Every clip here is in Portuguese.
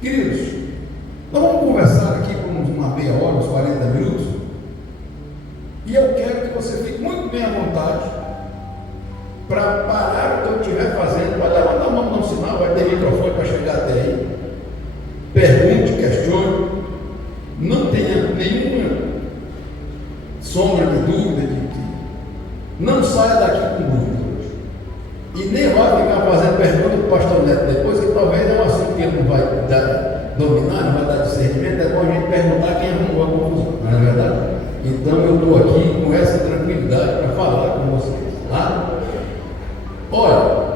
Queridos, nós vamos conversar aqui por uma meia hora, uns 40 minutos, e eu quero que você fique muito bem à vontade para parar o que eu estiver fazendo. Vai levantar a mão no sinal, vai ter microfone para chegar até aí. Pergunte, questione, não tenha nenhuma sombra de dúvida de que não saia daqui com dúvida hoje. E nem vai ficar fazendo pergunta para o pastor Neto depois, que talvez é um assunto que ele não vai dominar, não vai dar discernimento. É bom a gente perguntar quem arrumou a confusão, não é verdade? Então eu estou aqui com essa tranquilidade para falar com vocês, tá? Olha,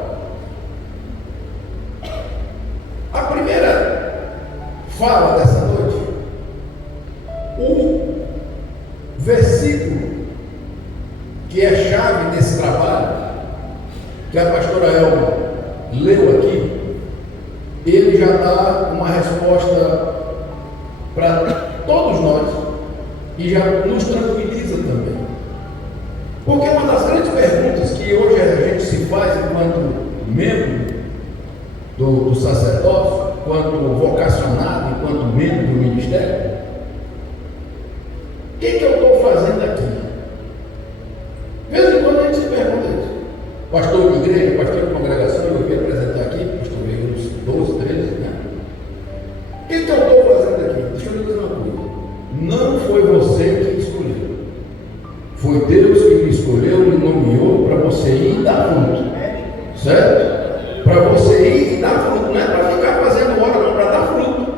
a primeira fala dessa noite, o versículo que é chave desse trabalho, que a pastora Elma leu aqui, ele já dá uma resposta para todos nós e já nos tranquiliza também. Porque uma das grandes perguntas que hoje a gente se faz enquanto membro do sacerdócio, enquanto vocacionado, enquanto membro do ministério, o que eu estou fazendo aqui? De vez em quando a gente se pergunta isso. Pastor de igreja, pastor de congregação, eu vim apresentar aqui, pastor veio uns 12, 13, né? O que eu estou fazendo aqui? Deixa eu lhe dizer uma coisa. Não foi você que escolheu. Foi Deus que me escolheu, me nomeou para você ir e dar fruto. Certo? Para você ir e dar fruto. Não é para ficar fazendo hora, não, para dar fruto.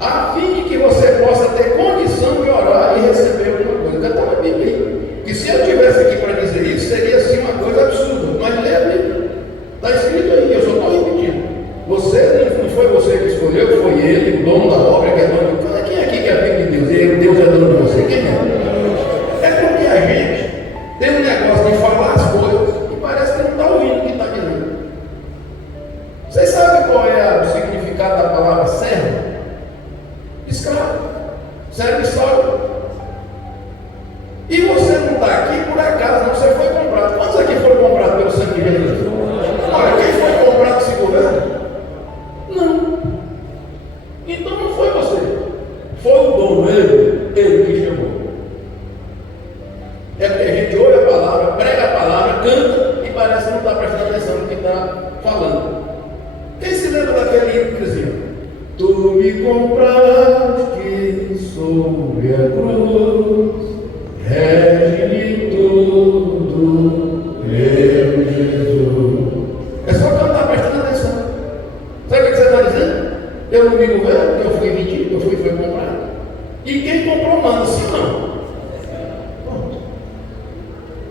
A fim de que você possa ter condição de orar e receber alguma coisa. Já está na Bíblia. Que se eu estivesse aqui para dizer isso, seria assim uma coisa absurda. Mas lê a Bíblia. Está escrito aí, eu só estou repetindo. Você, não foi você que escolheu, foi ele, o dono da obra, que é dono de... Quem é aqui que é filho de Deus? Deus é dono de você. Quem é? É porque a gente tem um negócio de falar as coisas e parece que não está ouvindo o que está dizendo. Vocês sabem qual é o significado da palavra servo? Escravo. Servo e salvo. E você não está aqui por acaso, não. Você foi comprado. Quantos aqui foram comprados pelo sangue de Jesus? Olha, quem foi comprado esse governo? Não. Então não foi você. Foi o dono, ele que chamou. É porque a gente ouve a palavra, prega a palavra, canta e parece que não está prestando atenção no que está falando. Quem se lembra daquele hino que dizia: Tu me compraste sobre a cruz, rege-me tudo, meu Jesus. É só que não está prestando atenção. Sabe o que você está dizendo? Eu não me governo, eu fui vendido, eu fui comprado. E quem comprou manda, sim ou não?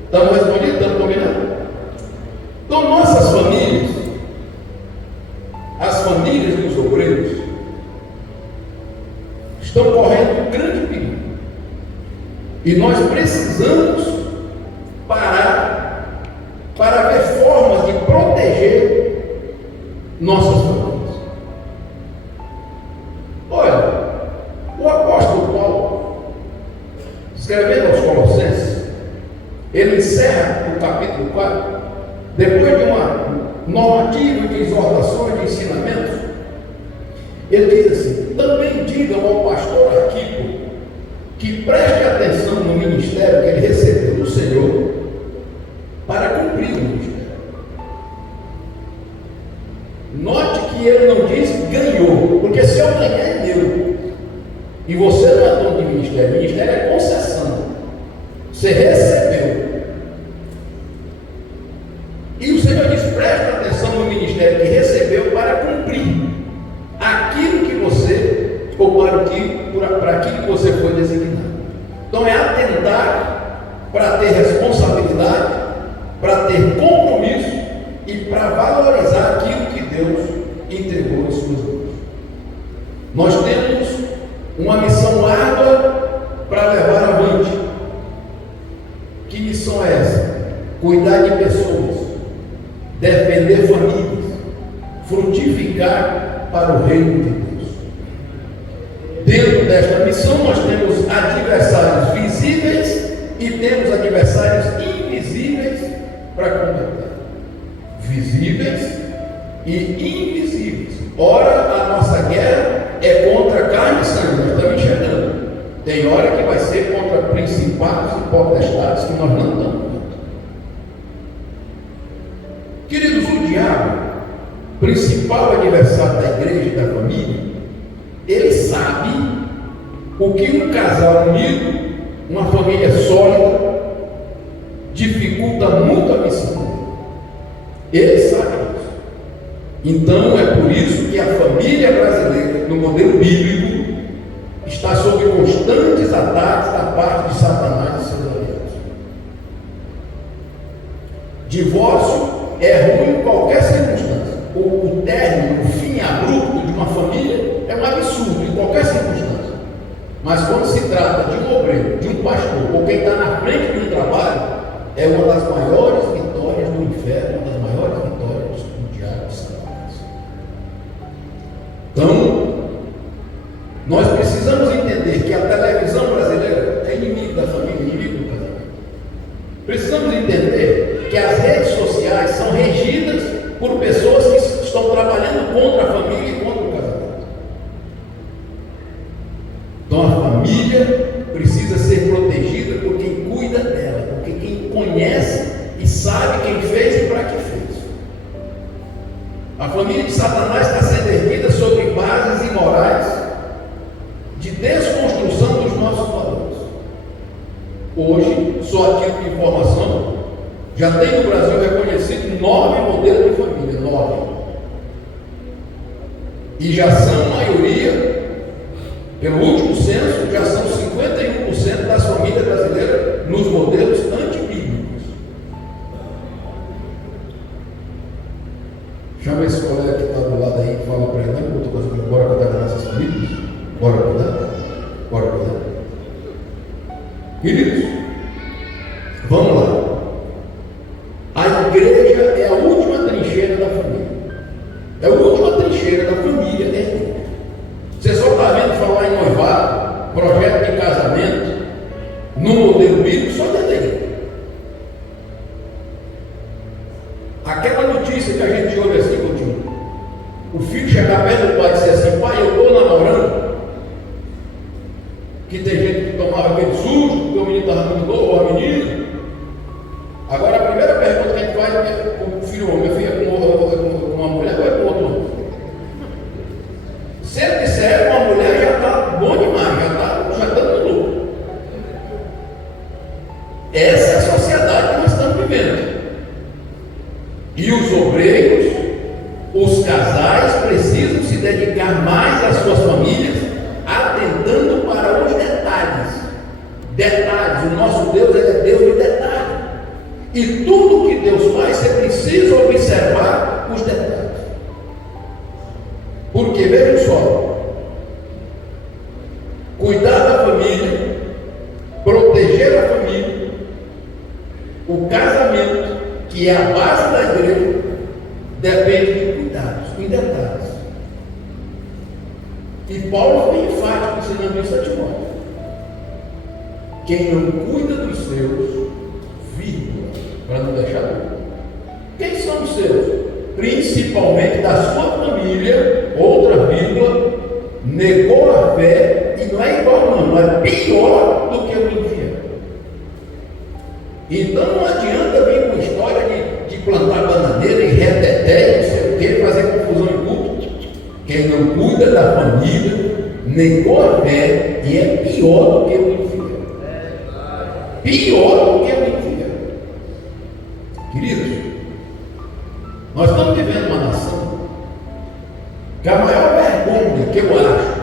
Estamos respondidos? Estamos combinados? Então, nossas famílias, as famílias dos obreiros, estão correndo um grande perigo. E nós precisamos parar para ver formas de proteger nossas famílias. Olha, o apóstolo Paulo, escrevendo aos Colossenses, ele encerra o capítulo 4, depois de uma normativa de exortações, de ensinamentos, ele diz assim: também digam ao pastor Arquipo que preste atenção no ministério que ele recebeu do Senhor para cumprir o ministério. Note que ele não diz ganhou, porque se eu ganhar é meu. E você não é dono de ministério, o ministério é concessão. Você recebeu. E o Senhor diz: preste atenção no ministério que recebeu para cumprir aquilo que você, ou para aquilo que você foi designado. Então é atentar para ter responsabilidade, para ter compromisso e para valorizar aquilo que Deus entregou em suas mãos. Nós temos uma missão árdua para levar avante. Que missão é essa? Cuidar de pessoas, defender famílias, frutificar para o reino de Deus. Dentro desta missão nós temos adversários visíveis e temos adversários invisíveis para combater. Visíveis e invisíveis. Ora, a nossa guerra igreja e da família, ele sabe o que um casal unido, uma família sólida, dificulta muito a missão. Ele sabe isso. Então é por isso que a família brasileira, no modelo bíblico, está sob constantes ataques da parte de Satanás e seus aliados. Divórcio é ruim em qualquer circunstância. O término, o fim abrupto de uma família é um absurdo em qualquer circunstância. Mas quando se trata de um obreiro, de um pastor, ou quem está na frente de um trabalho, é uma das maiores vitórias do inferno, uma das maiores vitórias do diabo de Satanás. Então, nós precisamos entender que a televisão brasileira é inimigo da família, inimigo do casamento. Precisamos entender que as redes sociais são regidas por pessoas que estão trabalhando contra a família e contra o casamento. Então a família precisa ser protegida por quem cuida dela, por quem conhece e sabe quem fez e para que fez. A família de Satanás está sendo erguida sobre bases imorais de desconstrução dos nossos valores. Hoje, só a título de informação, já tem no Brasil reconhecido 9 modelos de família, 9. E já são maioria, pelo último censo, já são 51% das famílias brasileiras nos modelos antibíblicos. Chama esse colega que está do lado aí e fala para ele, não, outra coisa que bora cuidar das nossas famílias? Bora cuidar? Bora cuidar. Queridos, vamos lá. A igreja é a última trincheira da família. É a última trincheira da família, né? Você só está vendo falar em noivado, projeto de casamento, no modelo bíblico, só dentro da igreja. Aquela notícia que a gente ouve assim, Coutinho, o filho chegar perto do pai e dizer assim, pai, eu estou namorando, que tem gente que tomava aquele susto, porque o menino estava muito novo, ou a menina. Agora a primeira pergunta que a gente faz é com o filho homem, minha filha com uma mulher ou é com outro homem? Se ele disser uma mulher, já está bom demais, já está no lucro. Essa é a sociedade que nós estamos vivendo. E os obreiros, os casais precisam se dedicar mais às suas famílias, atentando para os detalhes. Detalhes, o nosso Deus é Deus de detalhes. E tudo que Deus faz, você precisa observar os detalhes. Porque, vejam só, cuidar da família, proteger a família, o casamento, que é a base da igreja, depende de cuidados, em detalhes. E Paulo foi enfático ensinando isso a Timóteo. Quem não cuida dos seus, vírgula, para não deixar dúvida. Quem são os seus? Principalmente da sua família, outra vírgula, negou a fé, e não é igual não é pior do que o infiel. Então não adianta vir com história de plantar bananeira e reteté, não sei o que, fazer confusão em culto. Quem não cuida da família, negou a fé, e é pior do que o infiel. Pior do que o infiel. Queridos, nós estamos vivendo uma nação que a maior vergonha que eu acho,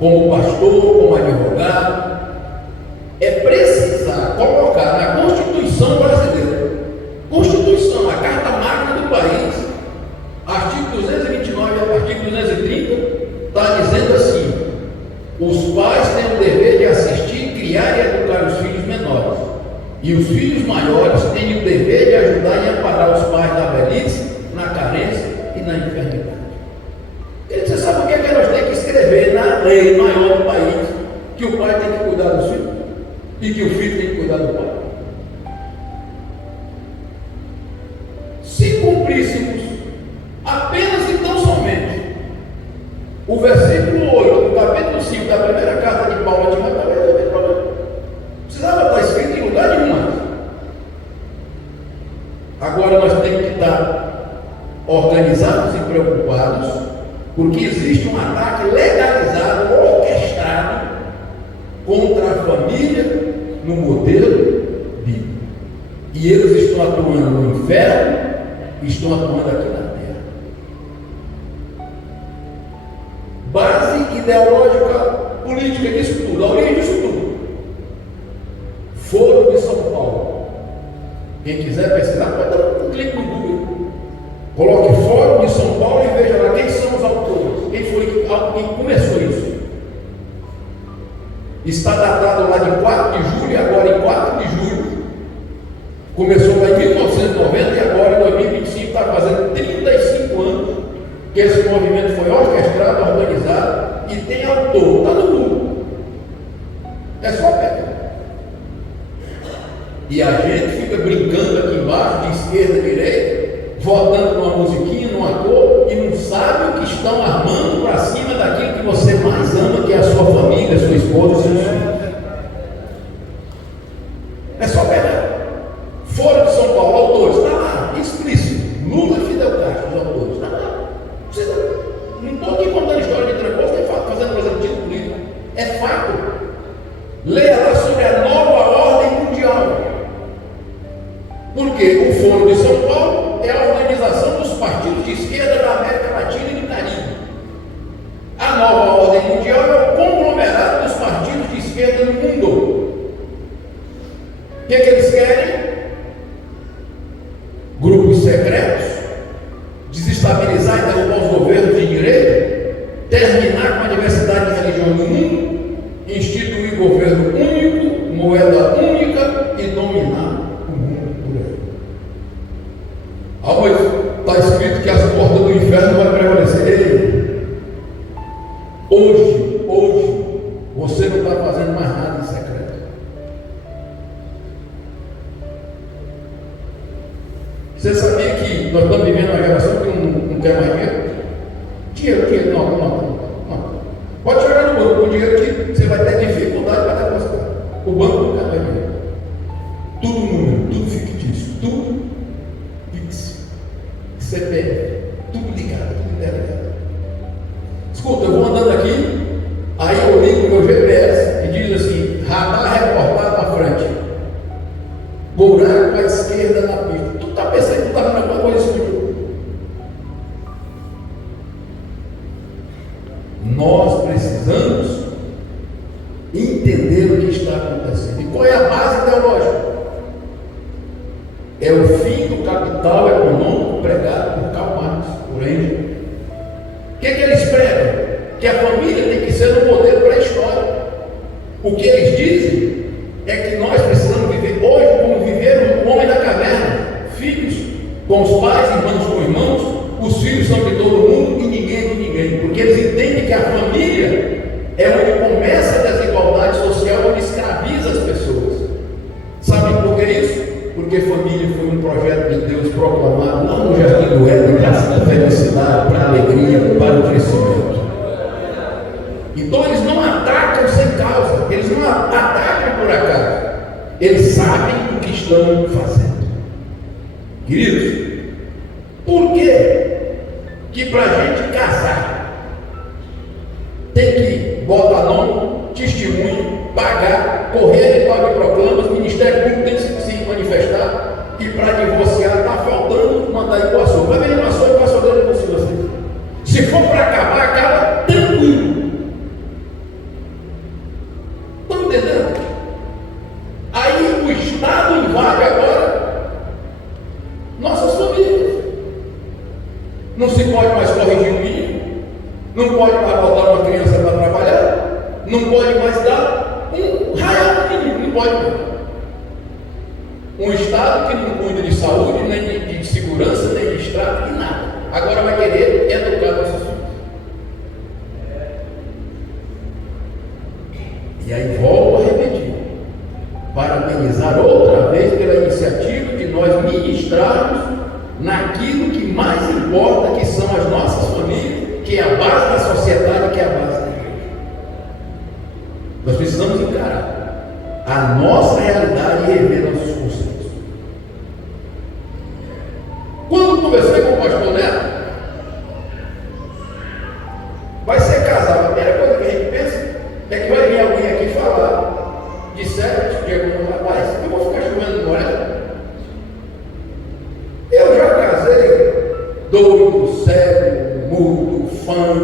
como pastor, como advogado, é precisar colocar na Constituição brasileira, Constituição, a Carta Magna do país, artigo 229 e artigo 230, está dizendo assim: os pais têm o dever de assistir, criar e educar os filhos menores, e os filhos maiores têm o dever de ajudar e amparar os pais da velhice, na carência e na enfermidade. Você sabe o que é que nós temos que escrever na lei maior do país? Que o pai tem que cuidar dos filhos e que o filho tem que cuidar do pai. Se cumpríssemos apenas e tão somente o versículo 8 do capítulo 5 da primeira carta de Paulo a Timóteo, talvez resolver o problema. Precisava estar escrito em lugar nenhum mais. Agora nós temos que estar organizados e preocupados, Porque existe um ataque legalizado, orquestrado contra a família no modelo bíblico. E eles estão atuando no inferno e estão atuando aqui na terra. Base ideológica, política disso tudo, a origem disso tudo. Foro de São Paulo. Quem quiser pesquisar, pode dar um clique no Google. Coloque Foro de São Paulo e veja lá quem são os autores. Quem foi quem começou isso? Está datado lá de 4 de julho, agora em 4 de julho. Começou lá em 1990 e agora em 2025 está fazendo 35 anos que esse movimento foi orquestrado, organizado e tem autor, está no mundo. É só pegar. E a gente fica brincando aqui embaixo, de esquerda e direita, votando numa musiquinha, numa cor, e não sabe o que estão armando para cima daquilo que você mais ama, que é a sua família, a sua esposa, seus filhos. É só pegar. Fora de São Paulo, autores, está lá, explícito. Lula e Fidel Castro, os autores, está lá. Não estou aqui contando história de trancoso, nem fazendo proselitismo político. É fato. Leia lá sobre a nova ordem mundial. Porque o Foro de São Paulo é a organização dos partidos de esquerda da América Latina e do Caribe. A nova ordem mundial é o conglomerado dos partidos de esquerda no mundo. O que eles querem? Grupos secretos, desestabilizar e derrubar os governos de direita, terminar com a diversidade de religião no mundo, instituir governo único, moeda única e dominar o mundo por aí. Ah, mas está escrito que as portas do inferno vão prevalecer. Ei, hoje, você não está fazendo mais nada em secreto. Você sabia que nós estamos vivendo uma geração que não quer mais dinheiro? Dinheiro, não. Pode chegar no banco com dinheiro que você vai ter dificuldade para depositar. O banco não quer mais dinheiro. Tudo número, tudo fictício, tudo Pix, CPF, tudo ligado, tudo interligado. Escuta, eu vou andando aqui, aí eu ligo o meu GPS e diz assim: radar reportado à frente, buraco à esquerda na pista. Tu está pensando que tu está vendo alguma coisa escura? Nós precisamos entender o que está acontecendo. E qual é a base ideológica? É o fim do capital econômico pregado por Karl Marx, por Engels. O que eles pregam? Que a família tem que ser um modelo para a história. O que eles dizem é que nós precisamos viver hoje como viver o homem da caverna. Filhos com os pais, irmãos com irmãos, os filhos são de todo mundo e ninguém de ninguém. Porque eles entendem que a família é onde começa a desigualdade social, onde escraviza as pessoas. Sabem por que isso? Porque família foi um projeto de Deus proclamado, não no jardim do Éden, para a felicidade, para a alegria, para o crescimento. Então eles não atacam sem causa, eles não atacam por acaso, eles sabem o que estão fazendo. Queridos, por que para a gente casar tem que botar nome, testemunho, pagar, correr de proclamas, o Ministério Público tem que se manifestar, e para divorciar está faltando mandar ir para o açougue. Vai ver no açougue, o açougue divorcia você. Se for para acabar, acaba tranquilo. Estão entendendo? Aí o Estado invade agora nossas famílias. Não se pode mais corrigir um menino, não pode mais botar uma criança para trabalhar, não pode mais dar um raio no menino, não pode mais. Um Estado que não cuida de saúde, nem de segurança, nem de estrada, de nada. Agora vai querer educar nossos filhos. E aí volto a repetir, parabenizar outra vez pela iniciativa de nós ministrarmos naquilo que mais importa, que são as nossas famílias, que é a base da sociedade, que é a base da igreja. Nós precisamos encarar a nossa realidade e rever nossos conceitos. Quando conversei com o pastor Neto, vai ser casal. A primeira coisa que a gente pensa é que vai vir alguém aqui falar de sexo, de algum rapaz, eu vou ficar chamando de mulher. Eu já casei doido, cego, mudo, fã.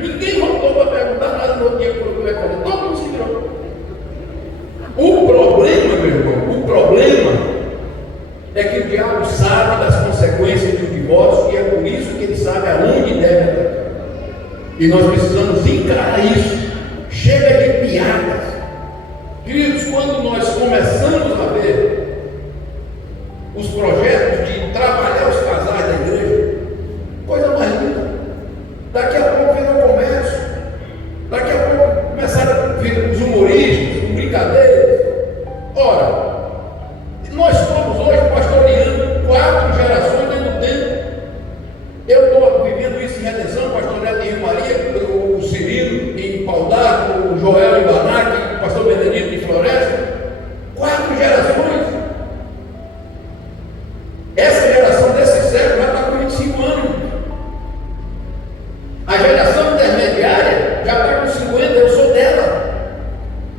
Ninguém voltou para perguntar nada no outro dia como é que eu todo mundo se virou. O problema, meu irmão, o problema é que o diabo sabe das consequências do divórcio e é por isso que ele sabe aonde deve atacar. E nós precisamos encarar isso. Chega de piadas. Queridos, quando nós começamos a ver os projetos de trabalhar os casais da igreja, coisa mais linda. Daqui a pouco virou comércio. Daqui a pouco começaram a vir os humoristas, com brincadeiras. Ora, nós estamos hoje pastoreando 4 gerações dentro do tempo. Eu estou vivendo isso em Redenção, pastoreando em Rio Maria, o Cirilo em Paudado, o Joel em Banac, o pastor Benedito em Floresta. 4 gerações. Essa geração desse século já está com 25 anos. A geração intermediária já está com 50, eu sou dela.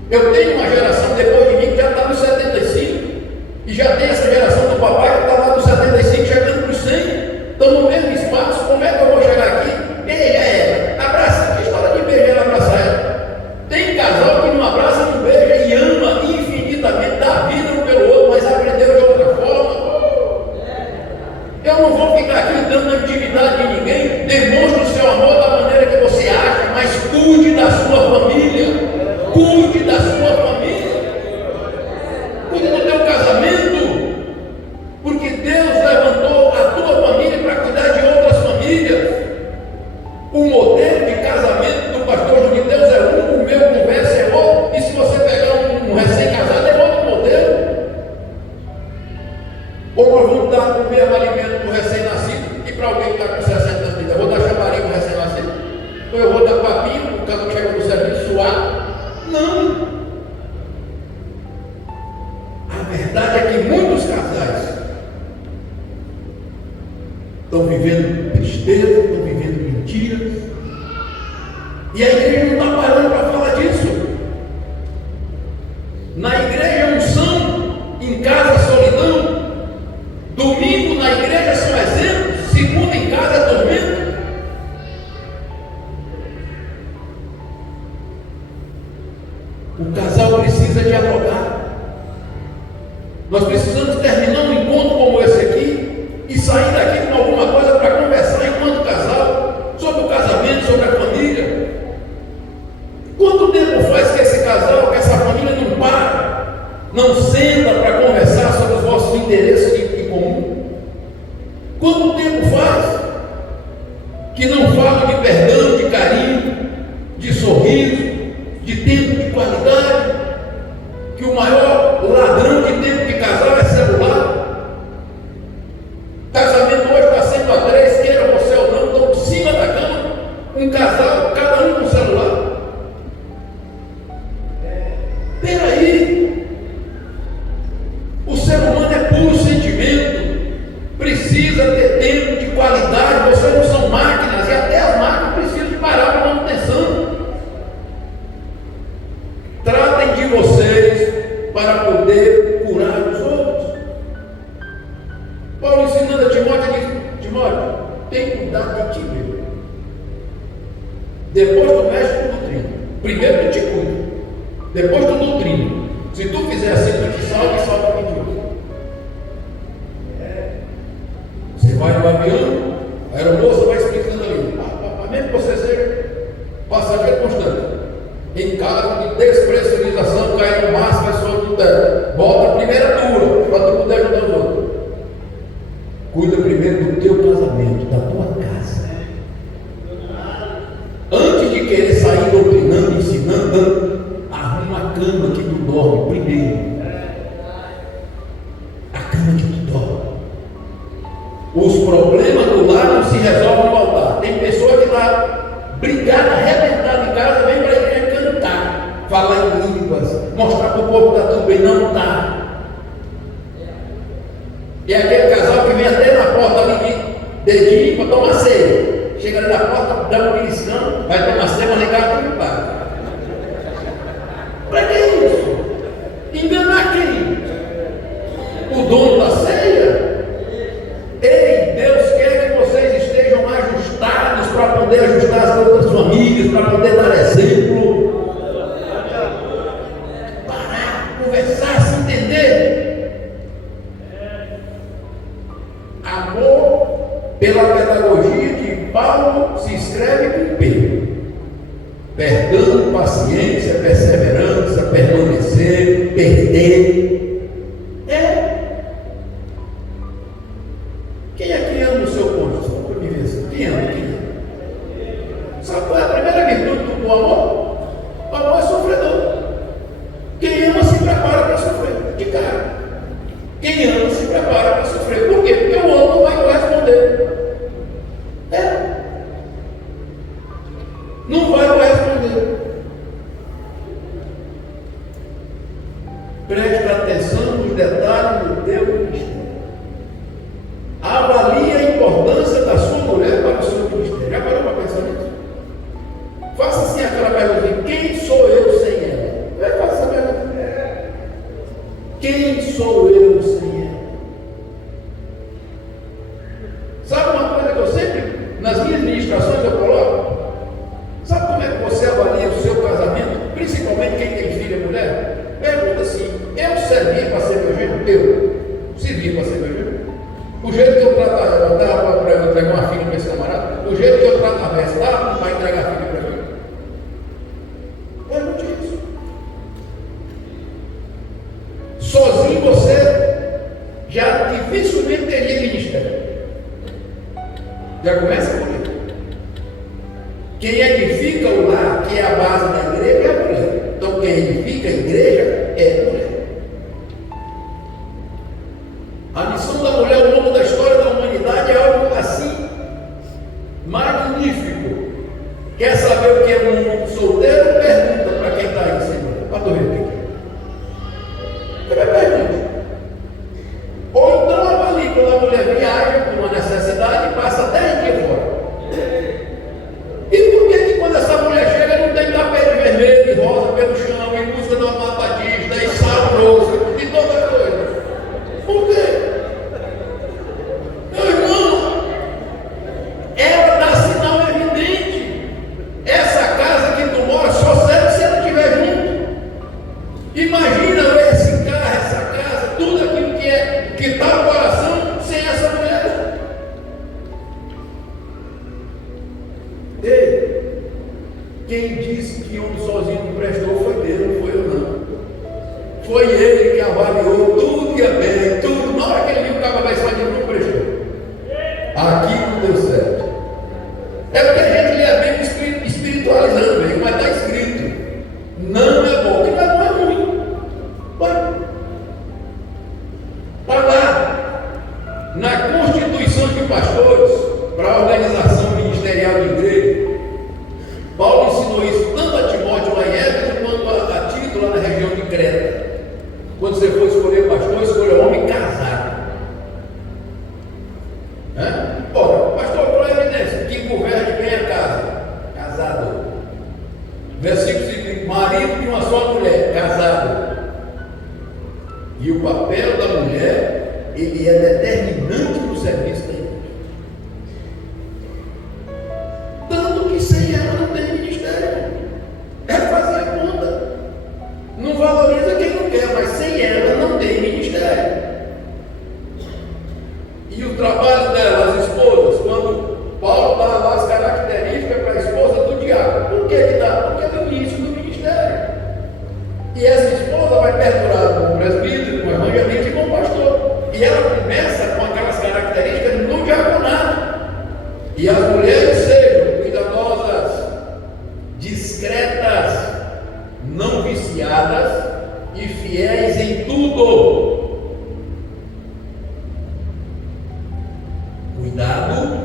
Eu tenho uma geração depois de mim que já está nos 75. E já tem essa geração do papai que está lá nos 75, chegando para os 100. Estão no mesmo espaço. Como é que eu vou chegar aqui? Beija ela. Abraça. Que história de beijar ela, abraçar ela? Tem casal que não abraça, não beija e ama infinitamente, dá vida um pelo outro, mas aprendeu de outra forma. Eu não vou ficar aqui dando na intimidade de ninguém. Demonstre o seu amor da maneira que você acha, mas cuide da sua família. Cuide da sua família. Cuide do teu casamento. Porque Deus levantou a tua família para cuidar de outras famílias. O modelo de casamento do pastor Júnior de Deus é um, o meu conversa é outro. E se você pegar um recém-casado, é outro modelo. Ou nós vamos dar o mesmo alimento para o recém-nascido e para alguém que está com 60 anos. Eu vou dar chamarinho para o recém-nascido. Ou eu vou dar papinho, o cara que chega no serviço suado. Não. A verdade é que muitos casais estão vivendo tristeza, estão vivendo mentiras. E a igreja não está parando para falar disso. Na igreja unção, em casa solidão. Domingo na igreja são exemplos, segunda em casa é tormento. O casal precisa dialogar. Nós precisamos terminar um encontro como esse aqui e sair daqui com alguma coisa para conversar enquanto casal sobre o casamento, sobre a família. Quanto tempo faz que esse casal, que essa família não para, não senta para conversar sobre os vossos interesses em comum? Quanto tempo faz que não falam de perdão, de carinho, de sorriso, de tempo de qualidade? Que o maior ladrão de tempo de casal é celular. Casamento hoje está sendo a 3, queira você ou não, estão em cima da cama, um casal, cada um com celular. Peraí, o ser humano é puro sentimento, precisa ter tempo de qualidade. Vocês não são máquinas, e até as máquinas precisam de parar para manutenção. Tratem de vocês para poder curar os outros. Paulo ensinando a Timóteo, diz: Timóteo, tem que cuidar de ti mesmo. Depois tu mexe com doutrina. Primeiro tu te cuida, depois tu doutrina. Se tu fizer assim, tu te salva e salva quem te ouve. Você vai no avião, a aeromoça vai explicando ali. Mesmo que você seja passageiro constante, em caso de despressurização, cai no máximo, vai sobre o teto. Bota a primeira turma para tu poder ajudar os outros. Cuida primeiro do teu casamento, da tua casa. Antes de querer sair doutrinando, ensinando, arruma a cama que tu dorme primeiro. A cama que tu dorme. Os problemas do lar não se resolvem no altar. Tem pessoa que está brigada, arrebentada em casa, vem para a igreja cantar, falar em línguas, mostrar para o povo que está tudo bem. Não está. E aquele casal que vem até na porta ali de dedinho para tomar ceia. Chega ali na porta, dá um beliscão, vai tomar poder dar exemplo, parar, conversar, se entender. Amor, pela pedagogia de Paulo, se escreve com P. Perdão, paciência, perseverança, permanecer, perder. Quem é que ama o seu cônjuge? Só para me ver assim. Quem ama? Sabe qual é a primeira virtude do amor? O amor é sofredor. Quem ama se prepara para sofrer. De cara. Quem ama se prepara para sofrer. Por quê? Porque o amo vai corresponder. Não vai corresponder. Preste atenção nos detalhes do teu ministério. Avalie a importância da sua mulher para o seu ministério. Já parou para pensar nisso? Faça assim aquela pergunta: quem sou eu sem ela? Faça essa pergunta. Quem sou eu sem ela? Sabe uma coisa que eu sempre, nas minhas ministrações, eu coloco? Sabe como é que você avalia o seu casamento? Principalmente quem tem filha e mulher? Pergunta assim: eu servi para ser meu gênero? Eu servi para ser meu gênero? O jeito que eu trato ela, eu dava para entregar uma filha para esse camarada? O jeito que eu trato a Vesta, dá para entregar a filha para mim? Pergunte isso. Sozinho você já dificilmente teria ministério. Já começa por isso. Quem edifica o lar, que é a base da igreja, é a mulher. Então quem edifica a igreja é a mulher. A missão da mulher ao longo da história da humanidade é algo assim magnífico. Quer saber o que é um mundo solteiro? Pergunta para quem está aí, Senhor. Para tu ver o que é. Você vai perguntar. Ou então avalie quando a mulher viaja por uma necessidade e passa 10 dias fora. E por que quando essa mulher chega não tem tapete vermelho e rosa pelo chão, em busca de uma batista, e saboroso, e toda coisa? Por quê? Meu irmão, ela dá sinal evidente. Essa casa que tu mora só serve se ela estiver junto. Imagina esse carro, essa casa, tudo aquilo que está no coração sem essa mulher. Ei, quem disse que homem sozinho não prestou foi Deus, não foi eu não. Foi ele que avaliou tudo ia bem, tudo. Na hora que ele viu que estava mais sozinho, não prestou. Aqui não deu certo. É porque a gente lê a Bíblia espiritualizando, mas está escrito: não é bom, que não é ruim. Está lá, na Constituição de Pastores, para a organização ministerial de igreja. Paulo ensinou isso tanto a Timóteo lá em Éfeso, quanto a Tito lá na região de Creta. Quando você for escolher pastor, escolha homem casado. Ora, pastor, qual é a evidência? Que governe bem a casa. Casado. Versículo seguinte: marido de uma só mulher, casado. E o papel da mulher, ele é determinante no serviço da igreja. Tanto que sem ela não tem ministério. É fazer a conta. Não valoriza quem não quer, mas sem ela não tem ministério. E o trabalho dela, as esposas, quando Paulo dá lá as características para a esposa do diácono, por que dá? Porque é o início do ministério. E essa esposa vai perdurar com o presbítero, com o evangelista e com o pastor. E ela começa com aquelas características no diaconato. E as mulheres sejam cuidadosas, discretas, não viciadas e fiéis em tudo. Cuidado,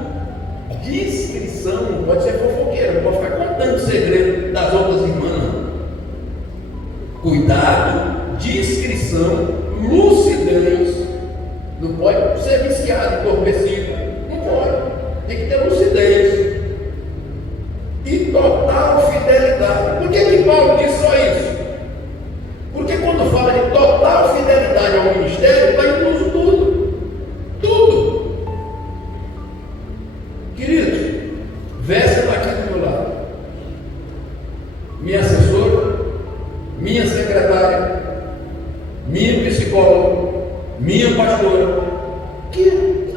discrição, não pode ser fofoqueiro, não pode ficar contando segredo das outras irmãs, não. Cuidado, discrição, lucidez, não pode ser viciado, entorpecido, não pode, tem que ter lucidez e total fidelidade. Por que Paulo diz só isso? Porque quando fala de total fidelidade ao ministério, está incluso tudo. Tudo. Queridos, verso está aqui do meu lado. minha assessora, minha secretária, minha psicóloga, minha pastora, que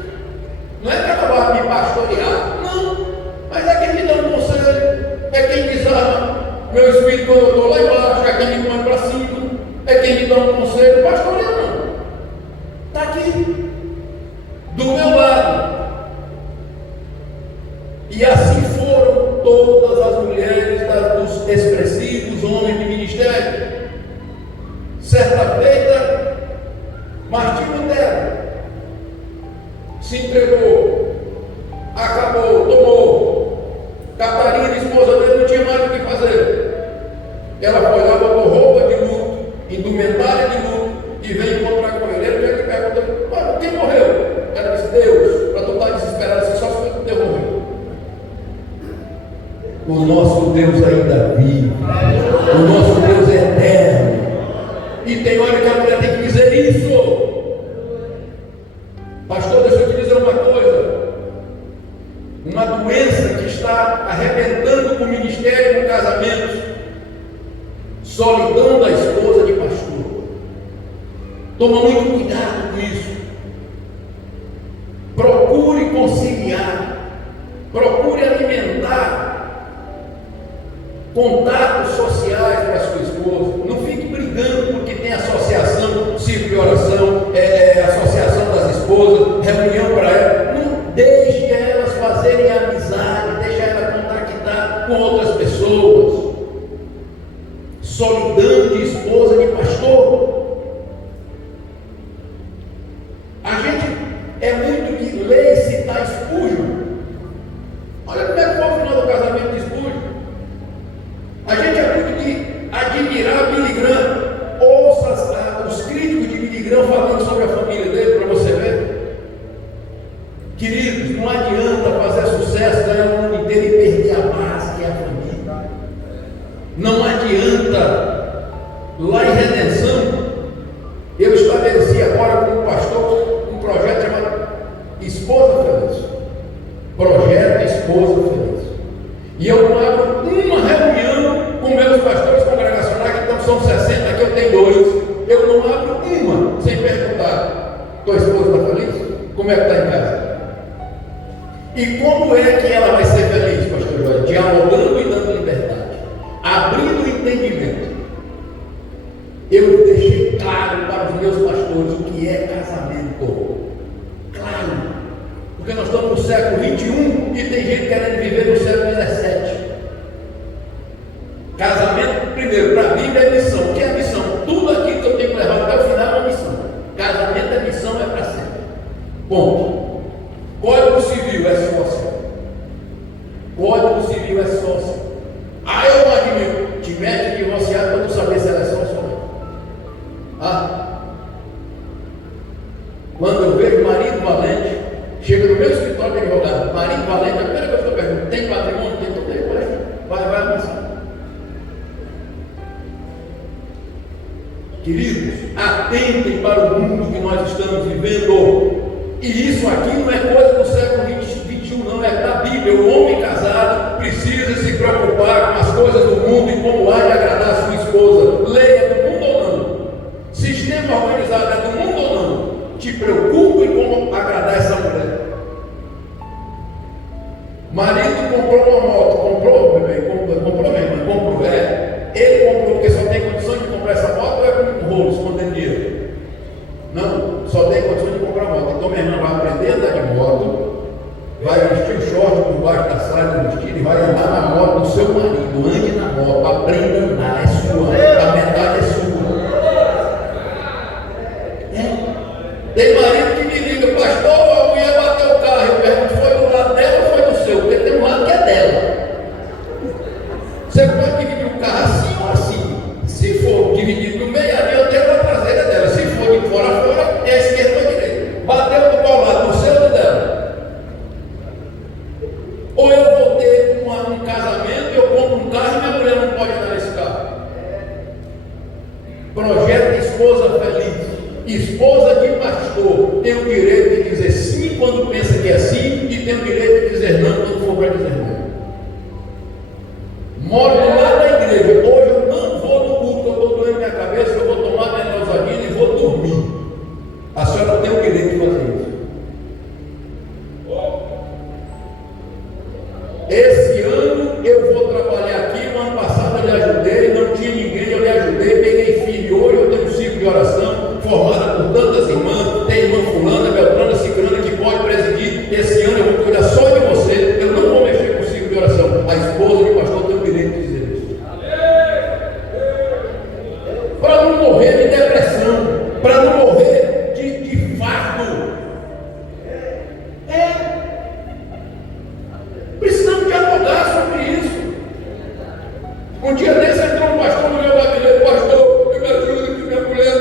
não é que ela vai me pastorear, não, mas é quem me dá um conselho, é quem desarma meu espírito quando eu estou lá embaixo, é quem me põe para cima, é quem me dá um conselho. Pastorear não, está aqui, do meu lado. E assim foram todas as mulheres dos expressivos homens de ministério. Certa feita, Martim Lutero se entregou, acabou, tomou. Catarina, esposa dele, não tinha mais o que fazer. Ela foi lá, botou roupa de luto, indumentária de luto, e veio encontrar com ele. Ele veio aqui perguntar: quem morreu? Ela disse: Deus. Para tu estar desesperado assim, só se foi Deus morreu. O nosso Deus ainda vive, o nosso Deus é eterno. E tem hora que a mulher tem que dizer isso. Pastor, deixa eu te dizer uma coisa. Uma doença que está arrebentando com o ministério e com casamentos: solidão da esposa de pastor. Toma muito cuidado com isso. Procure conciliar, procure alimentar contatos sociais para a sua esposa. Não fique brigando porque tem associação, círculo de oração, associação das esposas, reunião para ela. Não deixe elas fazerem amizade, deixe ela contactar com outras pessoas. Solidão de esposa de pastor. A gente é muito de ler e citar Spurgeon. Olha como é que foi o final do casamento de Spurgeon. A gente é muito de admirar Billy Graham. Ouça os críticos de Billy Graham falando sobre a família dele para você ver. Queridos, não adianta fazer sucesso, ganhar o mundo inteiro e perder a base que é a família. Não adianta. Lá em Redenção, eu estabeleci agora com o pastor um projeto chamado Esposa Feliz. Projeto Esposa Feliz. E eu abro uma reunião com meus pastores congregacionais, que então são 60, aqui eu tenho 2. Eu não abro uma sem perguntar: tua esposa está feliz? Como é que está em casa? E como é que ela vai ser feliz, pastor Jorge? Dialogando e dando liberdade, abrindo o entendimento. Eu deixei claro para os meus pastores o que é casamento. Claro. Porque nós estamos no século XXI e tem gente querendo viver no século XVII. Casamento, primeiro, para a Bíblia é missão. O que é missão? Tudo aquilo que eu tenho que levar até o final é uma missão. Casamento é missão, é para sempre. Ponto. Código Civil é sócio. Código Civil é sócio. Ah, eu não admito. Te mete divorciado para tu saber se ela é sócio ou não. Quando eu vejo marido valente, chega no meu escritório de advogado, marido valente, a primeira coisa que eu pergunto: tem patrimônio? Tem, então tem, vai avançar. Queridos, atentem para o mundo que nós estamos vivendo. E isso aqui não é coisa do século XXI, não, é da Bíblia. O homem casado precisa se preocupar com as coisas do mundo e como há de agradar a sua esposa. Leia do mundo ou não? Sistema organizado é do mundo ou não? Te preocupe em como agradar essa mulher. Marido comprou uma moto, comprou mesmo, comprou, ele comprou porque só tem condição de comprar essa moto ou é com um rolo escondendo dinheiro? Não, só tem condição de comprar moto. Então minha irmã vai aprender a andar de moto, vai vestir o short por baixo da saia do vestido e vai andar na moto do seu marido. Ande na moto, aprenda a andar, é sua, a metade é sua. Tem marido que me liga: pastor, a mulher bateu o carro. Eu pergunto: foi do lado dela ou foi do seu? Porque tem um lado que é dela. Você pode dividir o carro assim ou assim. Se for dividido no meio, a dianteira ou a traseira é dela. Se for de fora a fora, é a esquerda ou a direita. Bateu do qual lado? Do seu ou do dela? Ou eu vou ter um casamento e eu compro um carro e minha mulher não pode andar nesse carro? Projeto Esposa Feliz. Esposa de pastor tem o direito de dizer sim quando pensa que é sim e tem o direito de dizer não quando for para dizer não. Moro do lado da igreja, Um dia desse entrou um pastor no meu gabinete: pastor, eu me ajuda que minha mulher.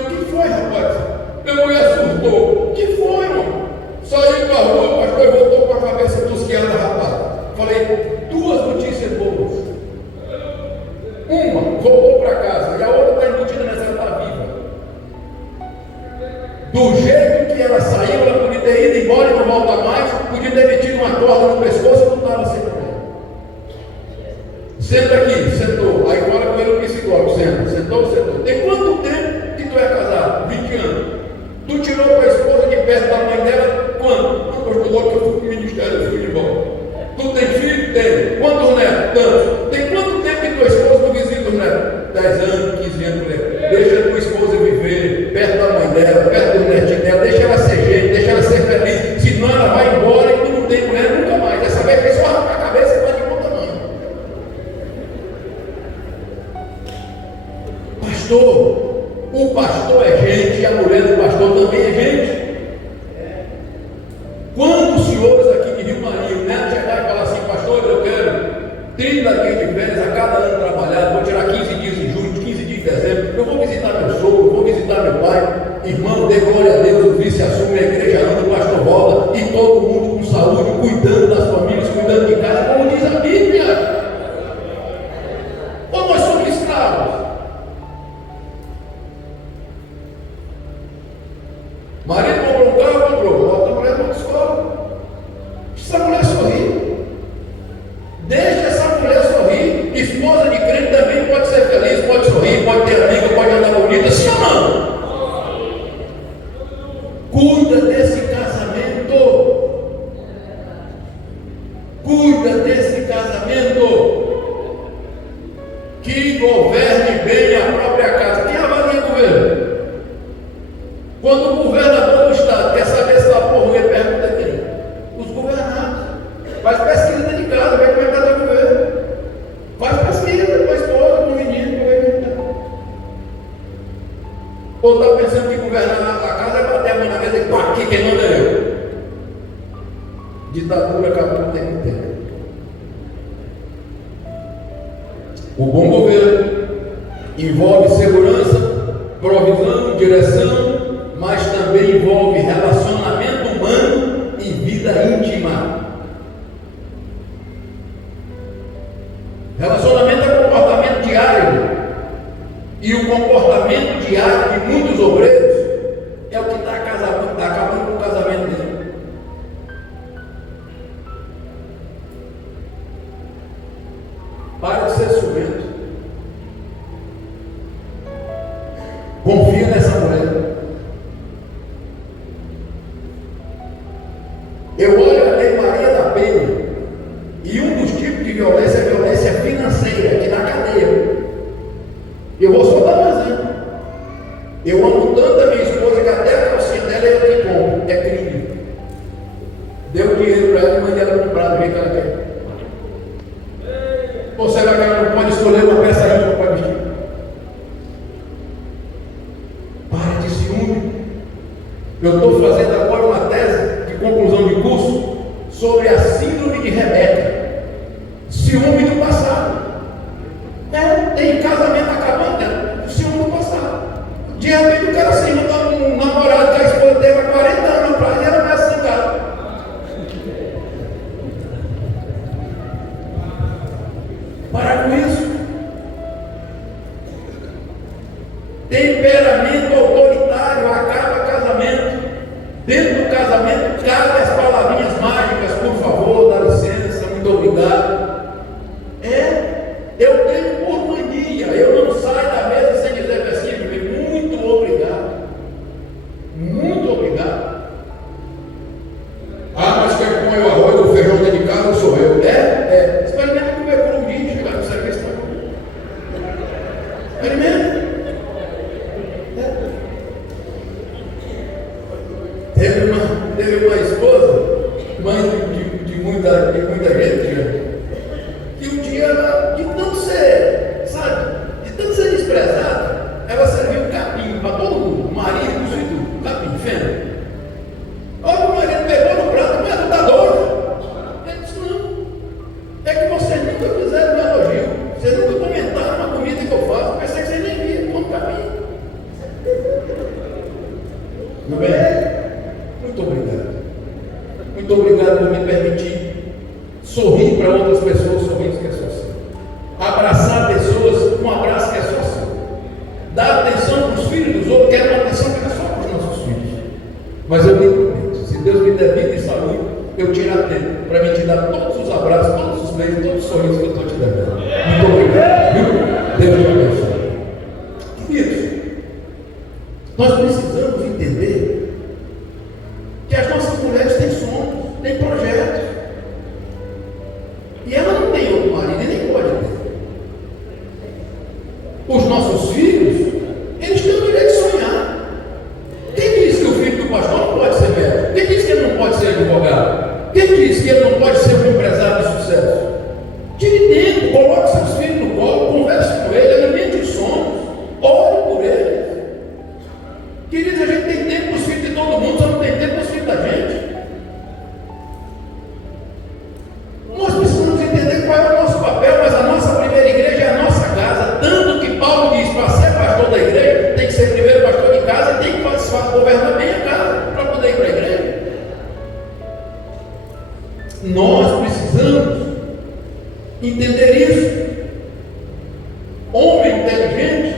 O que foi, rapaz? Minha mulher surtou. O que foi, irmão? Saí para a rua, pastor, e voltou com a cabeça tosquiada, rapaz. Falei: duas notícias boas. Uma, voltou para casa, e a outra está embutida nessa, ela está viva. Do jeito que ela saiu, ela podia ter ido embora e não volta mais, podia ter metido uma corda no pescoço e não estava sem problema. Senta aqui, sentou. Aí fala com ele o psicólogo: sentou. Tem quanto tempo que tu é casado? 20 anos. Tu tirou tua esposa de perto da mãe dela quando? Não gostou logo que eu fui para o ministério, eu fui embora. Tu tem filho? Tem. Quantos netos? Tantos. Tem quanto tempo que tua esposa não visita os netos? 10 anos, 15 anos, mulher. Deixa a tua esposa viver perto da mãe dela, perto do netinho dela, deixa ela ser gente, deixa ela ser feliz. Senão ela vai embora e tu não tem mulher nunca mais. Essa vez que só arranca a cabeça e vai de conta mãe. Pastor, o pastor é gente e a mulher do pastor também é gente. Quando os senhores aqui de Rio Marinho, né, chegar e falar assim: pastor, eu quero 30 dias de férias a cada ano trabalhado, vou tirar 15 dias em junho, 15 dias em dezembro, eu vou visitar meu sogro, vou visitar meu pai, irmão, dê glória a Deus, o vice assume, a igreja anda, o pastor volta, e todo mundo com saúde, cuidando das famílias, cuidando de casa, como diz a Bíblia. Ou nós somos escravos? Marido comprou um carro, comprou, volta a mulher para a escola. Essa mulher sorri. Deixa essa mulher sorrir. Esposa de crente também pode ser feliz, pode sorrir, pode ter amiga, pode andar bonita, sim ou não? Cuida desse casamento. Cuida desse casamento. Que governe bem a própria casa. Quem avalia o governo? Quando o governador do estado quer saber se está por ruim, pergunta quem? Os governados. Faz pesquisa dentro de casa, vê como é que está o governo. Faz pesquisa com a esposa, com o menino, com o menino. Ou está pensando que governar a casa é bater a mão na mesa e pá, aqui quem manda é eu. Ditadura acabou o tempo inteiro. O bom governo envolve segurança, provisão, direção, mas também envolve relacionamento humano e vida íntima. Relacionamento é comportamento diário. E o comportamento diário de muitos obreiros é o que está acabando com o casamento dele. Para de ser ciumento. Confia nessa mulher. Eu olho a Lei Maria da Penha, e um dos tipos de violência é a violência financeira, que na cadeia. Eu vou só dar um exemplo. Eu amo tanto a minha esposa que até a calcinha dela eu que compro. É crime. Deu dinheiro para ela e mandei ela comprar do jeito que ela quer. Ou será que ela não pode escolher uma peça íntima para vestir? Para de ciúme. Eu estou fazendo agora uma tese de conclusão de curso sobre a síndrome de Rebeca. Ciúme do passado. Tem casamento acabando, né? Ciúme do passado. De repente o cara se encontra um namorado que a esposa teve há 40 anos atrás e ela não é sangada. Para com isso. Temperamento autoritário acaba casamento. Dentro do casamento cabe as palavrinhas mágicas: por favor, dá licença, muito obrigado. Eu tenho por mania, eu não saio da mesa sem dizer assim: muito obrigado. Muito obrigado. Ah, mas quem põe o arroz ou o feijão dentro de casa sou eu. Experimenta comer por um dia, chegar no serviço. Experimenta. Teve uma esposa Meu bem, muito obrigado. Muito obrigado por me permitir sorrir para outras pessoas, sorriso que é só seu. Abraçar pessoas com um abraço que é só seu. Dar atenção para os filhos dos outros, quero uma atenção que não é só para os nossos filhos. Mas eu me prometo, se Deus me der vida e saúde, eu tirar tempo para me te dar todos os abraços, todos os beijos, todos os sorrisos que eu estou te dando. Muito obrigado, viu? Deus te abençoe. Queridos, nós precisamos entender que as nossas mulheres têm sonhos, têm projetos. E ela não tem outro marido e nem pode ter. Os nossos filhos, eles têm o direito de sonhar. Quem disse que o filho do pastor não pode ser médico? Quem disse que ele não pode ser advogado? Quem disse que ele não pode ser um empresário de sucesso? Tire tempo, coloque seus filhos no colo, converse com ele, alimente os sonhos, ore por eles. Queridos, a gente tem tempo para os filhos de todo mundo, só não tem tempo para os filhos da gente. Nós precisamos entender qual é o nosso papel, mas a nossa primeira igreja é a nossa casa. Tanto que Paulo diz, para ser pastor da igreja, tem que ser primeiro pastor de casa e tem que governar bem a casa para poder ir para a igreja. Nós precisamos entender isso. Homem inteligente,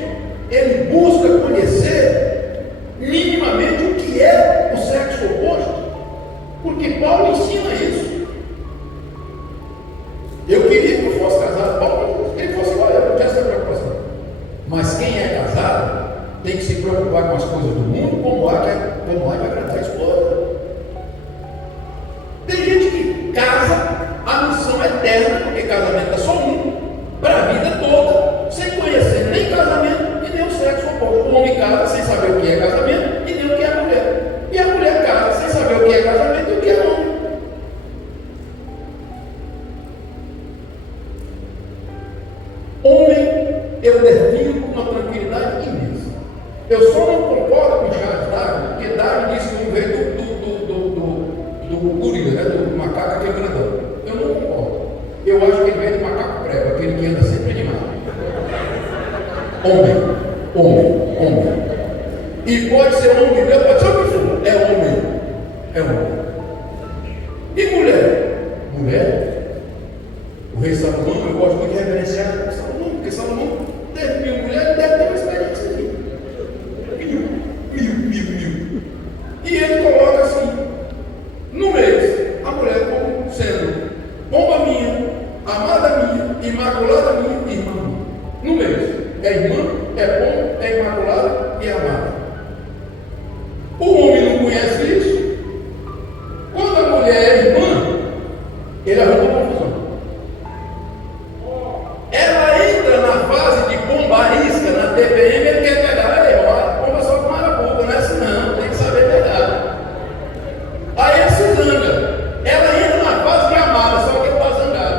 ele busca conhecer minimamente o que é o sexo oposto, porque Paulo ensina isso. Eu queria que eu fosse casado, Paulo, que ele fosse igual eu, não tinha essa preocupação. Mas quem é casado tem que se preocupar com as coisas do mundo, como há que agradar a esposa. Tem gente que casa, a missão é eterna, porque casamento é só um, para a vida toda, sem conhecer nem casamento e nem o sexo oposto. O homem casa sem saber o que é casamento e nem o que é a mulher. E a mulher casa sem saber o que é casamento e o que é homem. Homem, eu defino com uma tranquilidade imensa. Eu só não concordo com Charles Darwin, porque Darwin disse que não veio do gorila, né, do macaco que é grandão. Eu não concordo. Eu acho que ele veio do macaco prego, aquele que anda sempre animado. Homem. E pode ser homem de Deus, pode ser o que for. É homem. E mulher? O rei Salomão, eu gosto muito de reverenciar Salomão, porque Salomão teve 1000 mulheres e deve ter uma experiência assim. Mil. E ele coloca assim, no mês, a mulher como sendo bomba minha, amada minha, imaculada minha, irmã minha. No mês, é irmã, é bomba, é imaculada e é amada. O homem não conhece isso. Quando a mulher é irmã, ele arruma confusão. Ela entra na fase de bombarisca na TPM, ele quer pegar, bomba só com marapuca, não é assim não, tem que saber pegar. Aí ele se zanga. Ela entra na fase de amada, só que ele está zangado.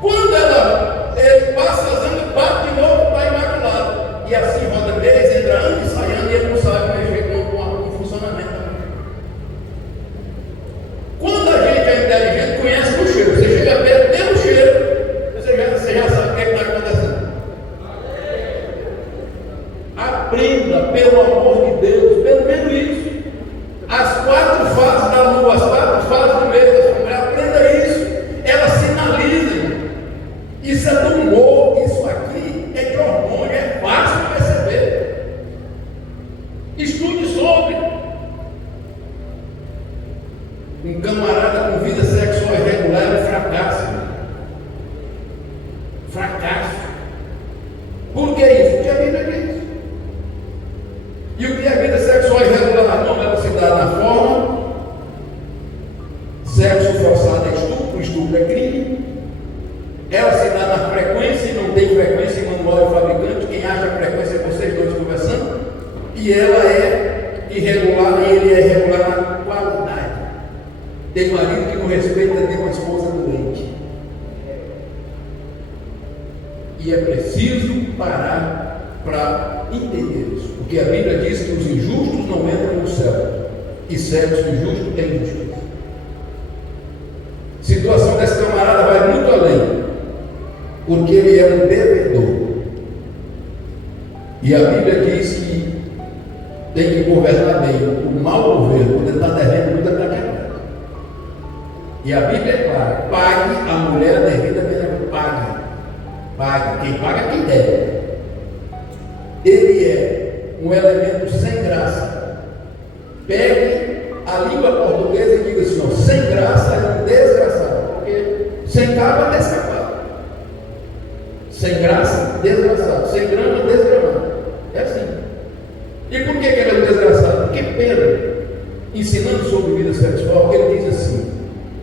Quando ele passa a zanga, bate de novo para imaculado. E assim roda vez, entra ano e sai ano, e ele não sabe mexer com o funcionamento. Quando a gente é inteligente, conhece o cheiro. Você chega perto, tem o cheiro, você já sabe o que está acontecendo. Aprenda, pelo amor de Deus, pelo menos isso. As 4 fases da lua, as 4 fases do mês da sua mulher, aprenda isso. Elas sinalizam. Isso é do humor, isso aqui é de hormônio, é fácil de perceber. Estude sobre. Um camarada com vida sexual irregular é um fracasso. Por que isso? Porque a Bíblia diz. E o que é vida sexual irregular? Não, ela se dá na forma. Sexo forçado é estupro é crime. Ela se dá na frequência, e não tem frequência em manual e fabricante. Quem acha a frequência é vocês dois conversando. E ela é irregular, e ele é irregular na qualidade. Tem marido que não respeita nem uma esposa doente. E é preciso parar para entender isso. Porque a Bíblia diz que os injustos não entram no céu. E sexo injusto é injustiça. Situação desse camarada vai muito além. Porque ele é um devedor. E a Bíblia diz que tem que governar bem. O mau governo, quando ele está devendo, tudo está quebrado. E a Bíblia é clara: pague a mulher devida pela pague. Pague. Quem paga é quem deve. Ele é um elemento sem graça. Pegue a língua portuguesa e diga assim: ó, sem graça é um desgraçado. Porque sem cabo é descapado. Sem graça, desgraçado. Sem grama, desgramado. É assim. E por que ele é um desgraçado? Porque Pedro, ensinando sobre vida sexual, ele diz assim: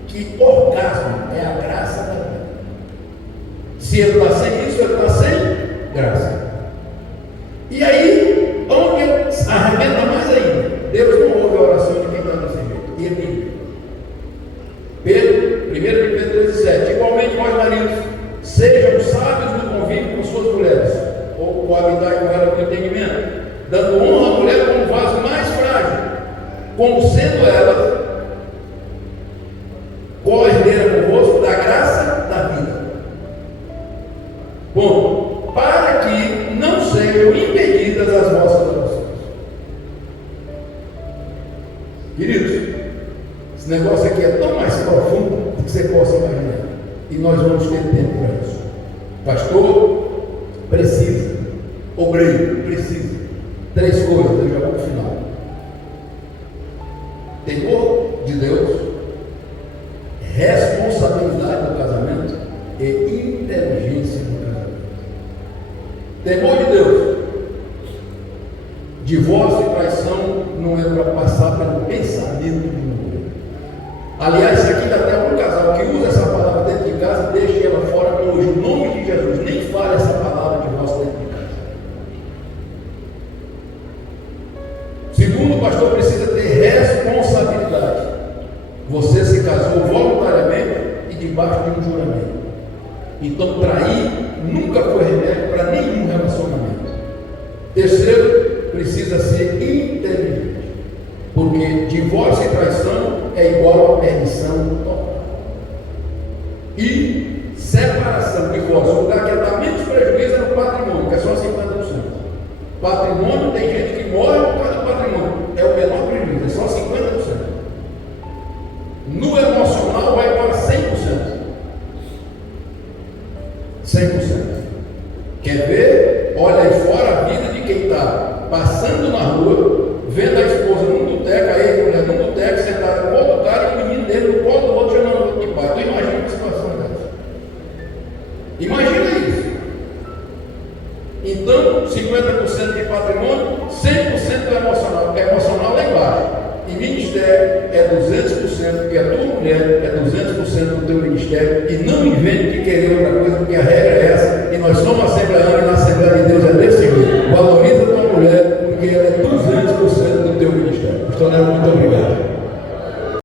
que orgasmo é a graça da vida. Se ele está sem isso, ele está sem graça. E aí, onde arrebenta mais ainda, Deus não ouve a oração de quem está desse jeito. E ele, Pedro, 1 Pedro 3,7: igualmente vós maridos, sejam sábios no convívio com suas mulheres, ou coabitai com ela com entendimento, dando honra à mulher como vaso mais frágil, como sendo ela co-herdeira convosco da graça da vida. Bom, para que não sejam impedidas as vossas orações. Queridos, esse negócio aqui é tão mais profundo do que você possa imaginar. E nós vamos ter tempo para isso. Pastor, precisa. Obreiro, precisa. 3 coisas, eu já vou para o final. Temor de Deus, responsabilidade no casamento e inteligência no casamento. Temor de Deus. Divórcio e traição não é para passar pelo pensamento de um outro. Aliás, isso aqui dá até um casal que usa essa palavra dentro de casa, deixe ela fora hoje, em nome de Jesus. Nem fale essa palavra de divórcio dentro de casa. Segundo, o pastor precisa ter responsabilidade. Você se casou voluntariamente e debaixo de um juramento. Então, trair nunca foi remédio para nenhum relacionamento. Terceiro, precisa ser inteligente. Porque divórcio e traição é igual a permissão total. E separação, divórcio, o lugar que dá menos prejuízo é no patrimônio, que é só 50%. Patrimônio, tem gente que morre por causa do patrimônio, é o menor prejuízo, é só 50%. No emocional vai para 100%. 100%. Quer ver? Olha aí fora a vida de quem está passando na rua, vendo a esposa num boteco, aí a mulher num boteco, sentada com outro cara e o menino dele no colo do outro, chamando o outro de pai. Tu imagina uma situação dessa. Imagina isso. Então, 50% de patrimônio, 100% do emocional. Porque emocional lá embaixo. E ministério é 200%, porque a tua mulher é 200% do teu ministério. E não invente